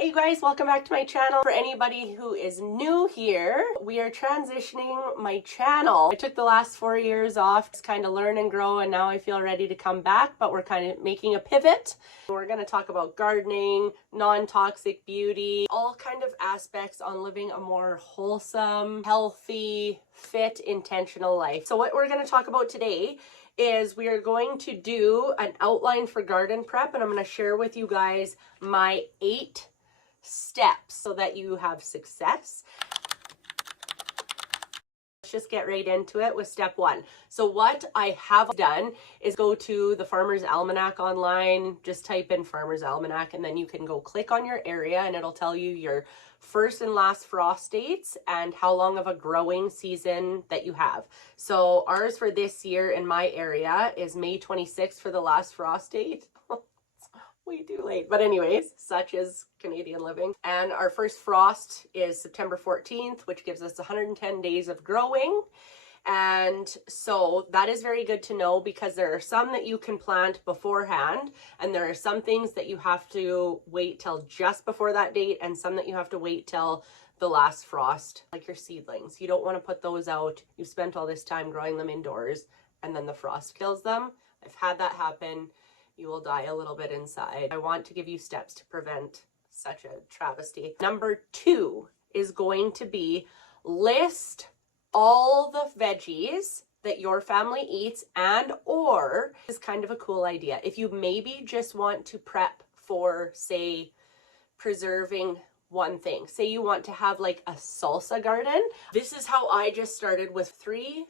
Hey guys, welcome back to my channel. For anybody who is new here, we are transitioning my channel. I took the last 4 years off to kind of learn and grow, and now I feel ready to come back, but we're kind of making a pivot. We're going to talk about gardening, non-toxic beauty, all kind of aspects on living a more wholesome, healthy, fit, intentional life. So what we're going to talk about today is we are going to do an outline for garden prep, and I'm going to share with you guys my 8 steps so that you have success. Let's just get right into it with step 1. So what I have done is go to the Farmer's Almanac online, just type in Farmer's Almanac, and then you can go click on your area and it'll tell you your first and last frost dates and how long of a growing season that you have. So ours for this year in my area is May 26th for the last frost date. Way too late, but anyways, such is Canadian living. And our first frost is September 14th, which gives us 110 days of growing. And so that is very good to know, because there are some that you can plant beforehand, and there are some things that you have to wait till just before that date, and some that you have to wait till the last frost, like your seedlings. You don't want to put those out. You've spent all this time growing them indoors and then the frost kills them. I've had that happen. You will die a little bit inside. I want to give you steps to prevent such a travesty. Number 2 is going to be list all the veggies that your family eats, and or is kind of a cool idea. If you maybe just want to prep for, say, preserving one thing. Say you want to have like a salsa garden. This is how I just started with 3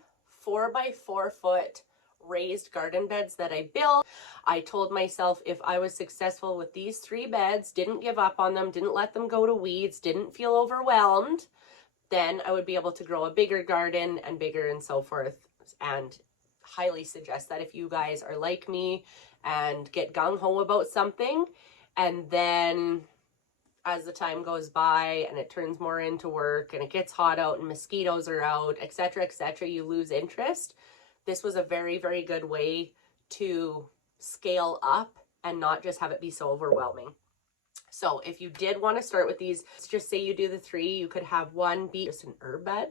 4x4 foot raised garden beds that I built. I told myself if I was successful with these 3 beds, didn't give up on them, didn't let them go to weeds, didn't feel overwhelmed, then I would be able to grow a bigger garden and bigger and so forth. And highly suggest that if you guys are like me and get gung-ho about something, and then as the time goes by and it turns more into work and it gets hot out and mosquitoes are out, etc., etc., you lose interest. This was a very, very good way to scale up and not just have it be so overwhelming. So if you did want to start with these, just say you do the 3, you could have one be just an herb bed.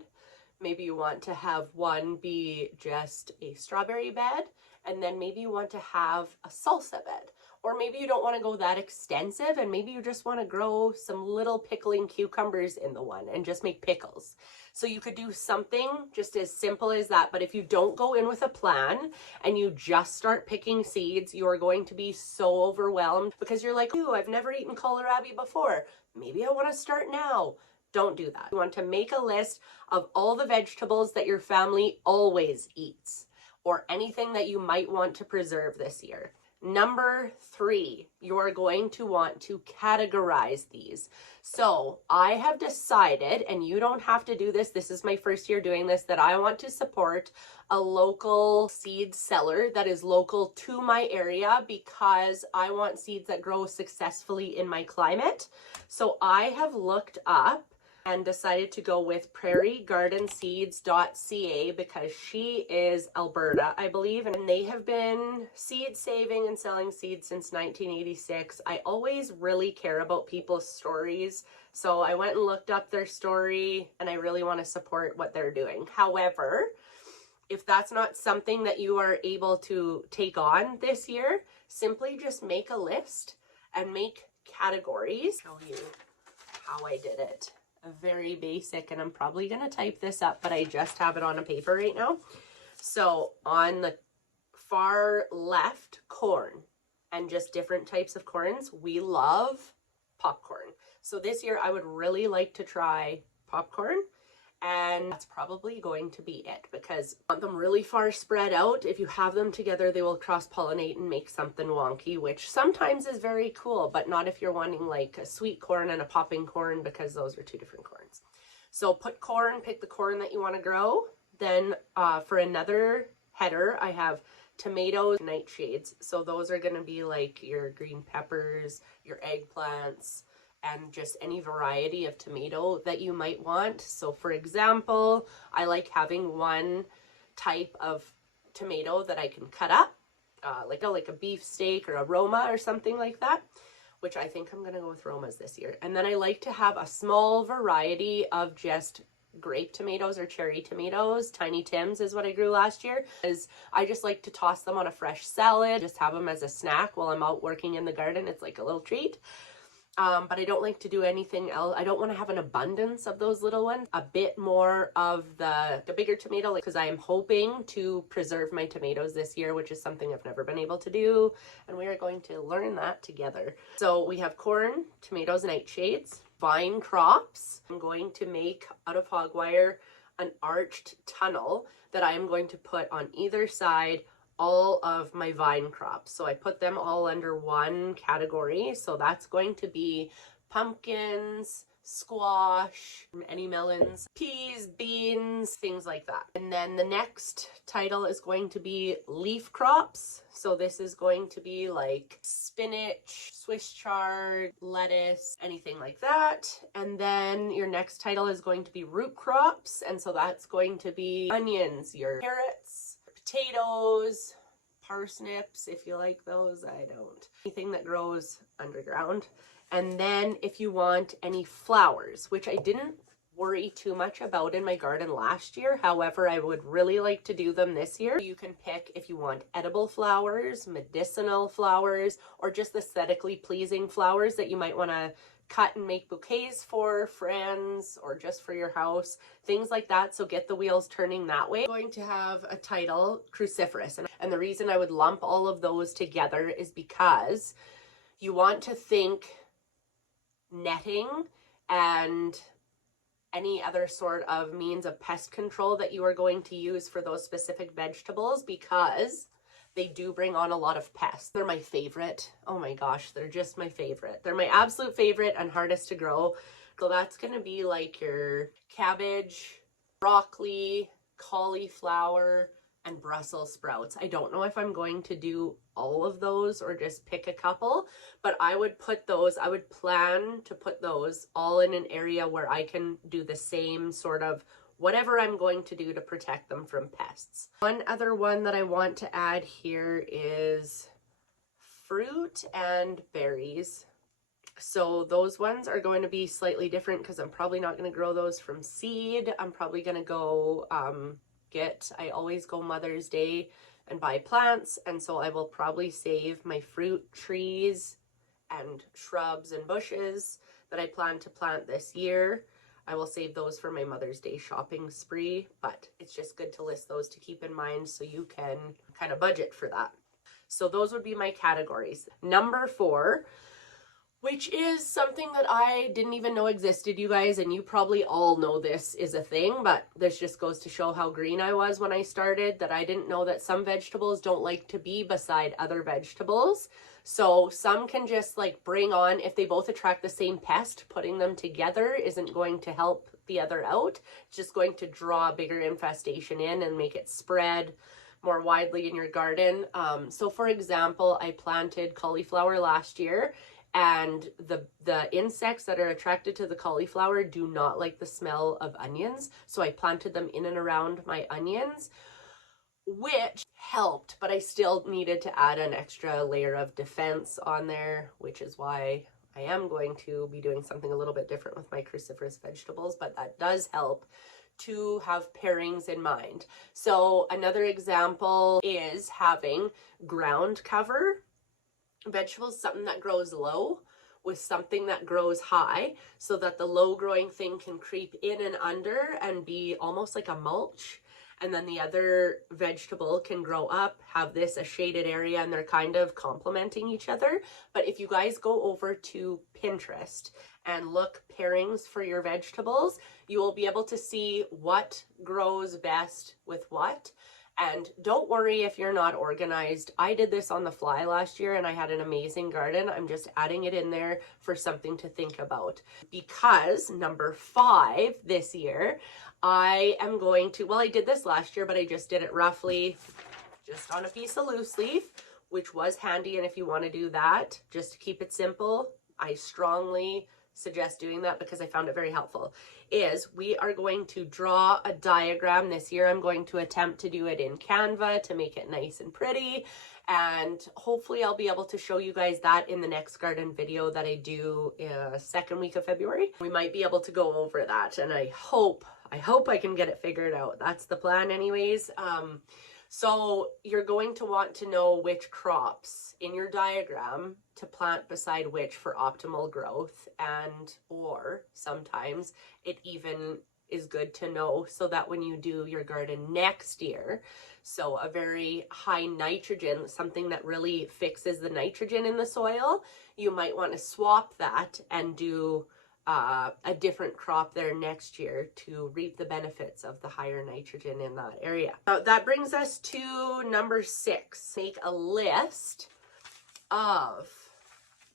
Maybe you want to have one be just a strawberry bed, and then maybe you want to have a salsa bed. Or maybe you don't want to go that extensive, and maybe you just want to grow some little pickling cucumbers in the one and just make pickles. So you could do something just as simple as that. But if you don't go in with a plan and you just start picking seeds, you're going to be so overwhelmed because you're like, ooh, I've never eaten kohlrabi before. Maybe I want to start now. Don't do that. You want to make a list of all the vegetables that your family always eats, or anything that you might want to preserve this year. Number 3, you're going to want to categorize these. So I have decided, and you don't have to do this, this is my first year doing this, that I want to support a local seed seller that is local to my area, because I want seeds that grow successfully in my climate. So I have looked up and decided to go with prairiegardenseeds.ca, because she is Alberta, I believe, and they have been seed saving and selling seeds since 1986. I always really care about people's stories, so I went and looked up their story, and I really want to support what they're doing. However, if that's not something that you are able to take on this year, simply just make a list and make categories. I'll show you how I did it. Very basic, and I'm probably going to type this up, but I just have it on a paper right now. So on the far left, corn, and just different types of corns. We love popcorn. So this year I would really like to try popcorn, and that's probably going to be it, because I want them really far spread out. If you have them together, they will cross-pollinate and make something wonky, which sometimes is very cool, but not if you're wanting like a sweet corn and a popping corn, because those are 2 different corns. So put corn, pick the corn that you want to grow. Then for another header, I have tomatoes, nightshades. So those are going to be like your green peppers, your eggplants, and just any variety of tomato that you might want. So for example, I like having one type of tomato that I can cut up, like a beef steak or a Roma or something like that. which I think I'm going to go with Roma's this year. And then I like to have a small variety of just grape tomatoes or cherry tomatoes. Tiny Tims is what I grew last year. I just like to toss them on a fresh salad, just have them as a snack while I'm out working in the garden. It's like a little treat. But I don't like to do anything else. I don't want to have an abundance of those little ones. A bit more of the bigger tomato, because I am hoping to preserve my tomatoes this year, which is something I've never been able to do. And we are going to learn that together. So we have corn, tomatoes, nightshades, vine crops. I'm going to make out of hog wire an arched tunnel that I am going to put on either side all of my vine crops. So I put them all under one category. So that's going to be pumpkins, squash, any melons, peas, beans, things like that. And then the next title is going to be leaf crops. So this is going to be like spinach, Swiss chard, lettuce, anything like that. And then your next title is going to be root crops. And so that's going to be onions, your carrots, potatoes, parsnips, if you like those. I don't. Anything that grows underground. And then if you want any flowers, which I didn't worry too much about in my garden last year. However, I would really like to do them this year. You can pick if you want edible flowers, medicinal flowers, or just aesthetically pleasing flowers that you might want to cut and make bouquets for friends or just for your house, things like that. So get the wheels turning that way. I'm going to have a title, cruciferous. And the reason I would lump all of those together is because you want to think netting and any other sort of means of pest control that you are going to use for those specific vegetables, because they do bring on a lot of pests. They're my favorite. Oh my gosh, they're just my favorite. They're my absolute favorite and hardest to grow. So that's gonna be like your cabbage, broccoli, cauliflower, and Brussels sprouts. I don't know if I'm going to do all of those or just pick a couple, but I would plan to put those all in an area where I can do the same sort of whatever I'm going to do to protect them from pests. One other one that I want to add here is fruit and berries. So those ones are going to be slightly different because I'm probably not going to grow those from seed. I'm probably going to go I always go Mother's Day and buy plants, and so I will probably save my fruit trees and shrubs and bushes that I plan to plant this year. I will save those for my Mother's Day shopping spree, but it's just good to list those to keep in mind so you can kind of budget for that. So those would be my categories. Number 4, which is something that I didn't even know existed, you guys, and you probably all know this is a thing, but this just goes to show how green I was when I started, that I didn't know that some vegetables don't like to be beside other vegetables. So some can just like bring on, if they both attract the same pest, putting them together isn't going to help the other out. It's just going to draw a bigger infestation in and make it spread more widely in your garden. So for example, I planted cauliflower last year, and the insects that are attracted to the cauliflower do not like the smell of onions. So I planted them in and around my onions, which helped, but I still needed to add an extra layer of defense on there, which is why I am going to be doing something a little bit different with my cruciferous vegetables, but that does help to have pairings in mind. So another example is having ground cover vegetables, something that grows low with something that grows high, so that the low growing thing can creep in and under and be almost like a mulch, and then the other vegetable can grow up, have this a shaded area, and they're kind of complementing each other. But if you guys go over to Pinterest and look pairings for your vegetables, you will be able to see what grows best with what. And don't worry if you're not organized. I did this on the fly last year and I had an amazing garden. I'm just adding it in there for something to think about. Because number 5 this year, I am going to, well, I did this last year, but I just did it roughly just on a piece of loose leaf, which was handy. And if you want to do that, just to keep it simple, I strongly suggest doing that because I found it very helpful. Is we are going to draw a diagram this year. I'm going to attempt to do it in Canva to make it nice and pretty, And hopefully I'll be able to show you guys that in the next garden video that I do second week of February. We might be able to go over that, and I hope I can get it figured out. That's the plan anyways. So you're going to want to know which crops in your diagram to plant beside which for optimal growth, and or sometimes it even is good to know so that when you do your garden next year, so a very high nitrogen, something that really fixes the nitrogen in the soil, you might want to swap that and do a different crop there next year to reap the benefits of the higher nitrogen in that area. That brings us to number 6. Make a list of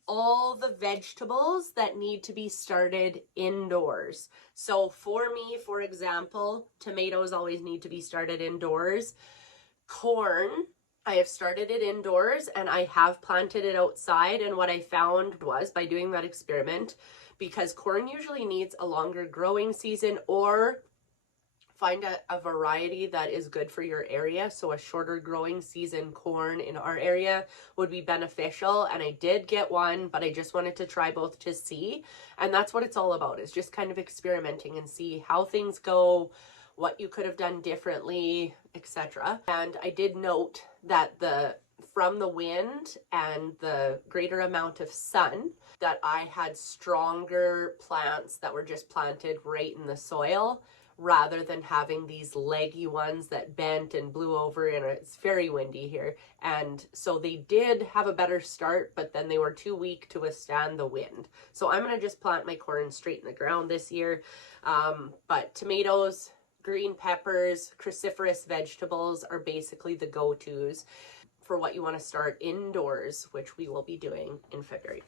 all the vegetables that need to be started indoors. So for me, for example, tomatoes always need to be started indoors. Corn, I have started it indoors and I have planted it outside. And what I found was, by doing that experiment, because corn usually needs a longer growing season, or find a variety that is good for your area. So a shorter growing season corn in our area would be beneficial. And I did get one, but I just wanted to try both to see. And that's what it's all about, is just kind of experimenting and see how things go, what you could have done differently, etc. And I did note that from the wind and the greater amount of sun, that I had stronger plants that were just planted right in the soil, rather than having these leggy ones that bent and blew over, and it's very windy here. And so they did have a better start, but then they were too weak to withstand the wind. So I'm going to just plant my corn straight in the ground this year. But tomatoes, green peppers, cruciferous vegetables are basically the go-tos for what you want to start indoors, which we will be doing in February.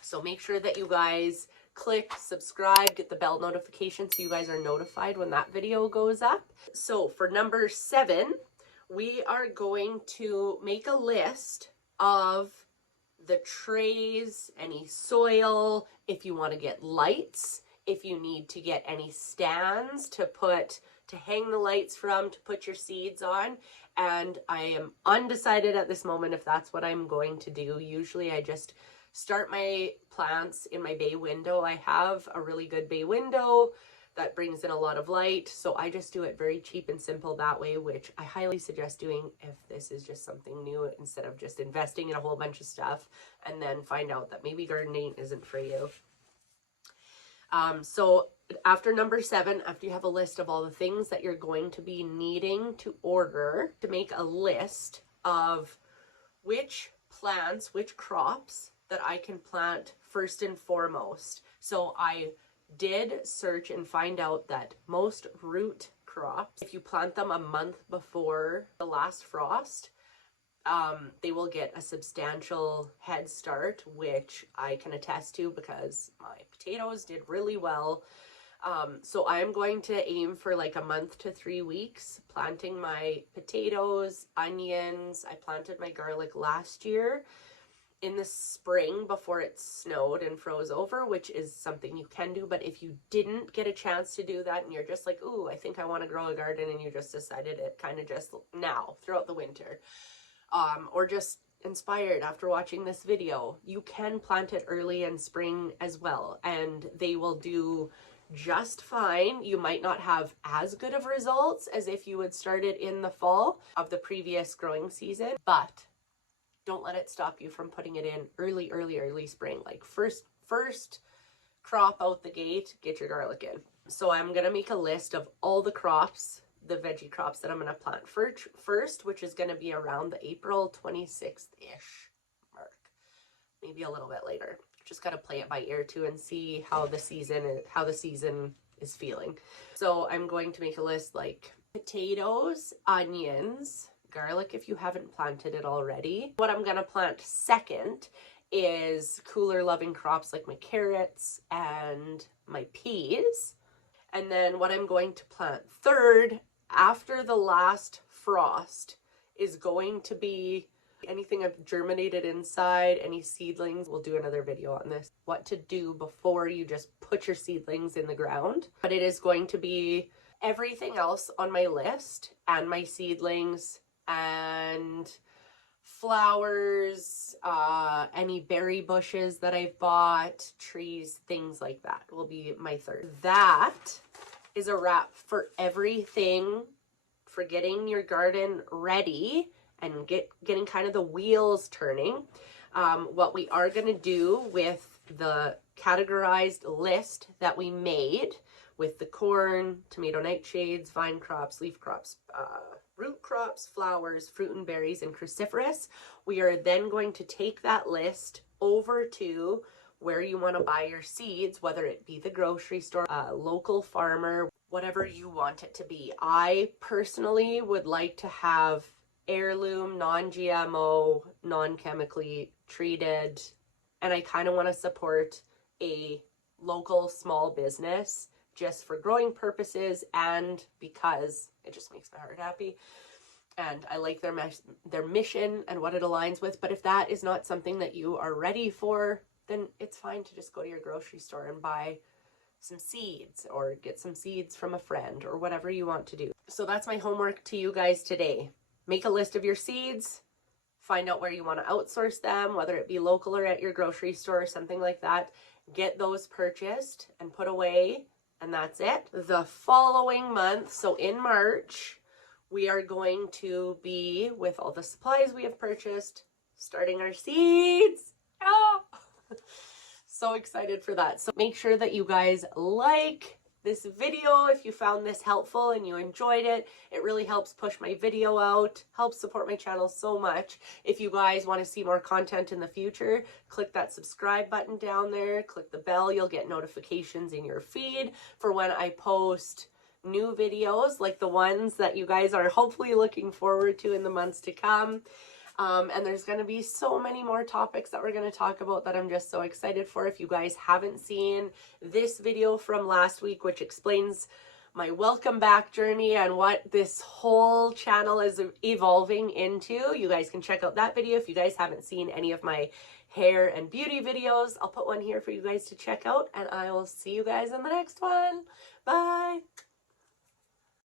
So make sure that you guys click subscribe, get the bell notification so you guys are notified when that video goes up. So for number 7, we are going to make a list of the trays, any soil, if you want to get lights, if you need to get any stands to hang the lights from, to put your seeds on. And I am undecided at this moment if that's what I'm going to do. Usually I just start my plants in my bay window. I have a really good bay window that brings in a lot of light, so I just do it very cheap and simple that way, which I highly suggest doing if this is just something new, instead of just investing in a whole bunch of stuff and then find out that maybe gardening isn't for you. So after number 7, after you have a list of all the things that you're going to be needing to order, to make a list of which plants, which crops that I can plant first and foremost. So I did search and find out that most root crops, if you plant them a month before the last frost, they will get a substantial head start, which I can attest to because my potatoes did really well. So I'm going to aim for like a month to 3 weeks planting my potatoes, onions. I planted my garlic last year in the spring before it snowed and froze over, which is something you can do. But if you didn't get a chance to do that and you're just like, ooh, I think I want to grow a garden, and you just decided it kind of just now throughout the winter, or just inspired after watching this video, you can plant it early in spring as well, and they will do just fine. You might not have as good of results as if you would start it in the fall of the previous growing season, but don't let it stop you from putting it in early spring. Like first crop out the gate, get your garlic in. So I'm gonna make a list of all the crops, the veggie crops that I'm gonna plant first, which is gonna be around the April 26th-ish mark, maybe a little bit later. Just gotta play it by ear too and see how the season is feeling. So I'm going to make a list like potatoes, onions, garlic if you haven't planted it already. What I'm gonna plant second is cooler loving crops like my carrots and my peas. And then what I'm going to plant third after the last frost is going to be anything I've germinated inside, any seedlings. We'll do another video on this, what to do before you just put your seedlings in the ground. But it is going to be everything else on my list and my seedlings, and flowers, any berry bushes that I've bought, trees, things like that will be my third. That is a wrap for everything for getting your garden ready and getting kind of the wheels turning. What we are going to do with the categorized list that we made with the corn, tomato nightshades, vine crops, leaf crops, root crops, flowers, fruit and berries, and cruciferous, we are then going to take that list over to where you want to buy your seeds, whether it be the grocery store, a local farmer, whatever you want it to be. I personally would like to have heirloom, non-GMO, non-chemically treated, and I kind of want to support a local small business just for growing purposes and because it just makes my heart happy and I like their mission and what it aligns with. But if that is not something that you are ready for, then it's fine to just go to your grocery store and buy some seeds or get some seeds from a friend or whatever you want to do. So that's my homework to you guys today. Make a list of your seeds, find out where you want to outsource them, whether it be local or at your grocery store or something like that. Get those purchased and put away, and that's it. The following month, so in March, we are going to be, with all the supplies we have purchased, starting our seeds. Oh! So excited for that. So make sure that you guys like this video if you found this helpful and you enjoyed it. It really helps push my video out, helps support my channel so much. If you guys want to see more content in the future, click that subscribe button down there, click the bell, you'll get notifications in your feed for when I post new videos like the ones that you guys are hopefully looking forward to in the months to come. And there's going to be so many more topics that we're going to talk about that I'm just so excited for. If you guys haven't seen this video from last week, which explains my welcome back journey and what this whole channel is evolving into, you guys can check out that video. If you guys haven't seen any of my hair and beauty videos, I'll put one here for you guys to check out, and I will see you guys in the next one. Bye.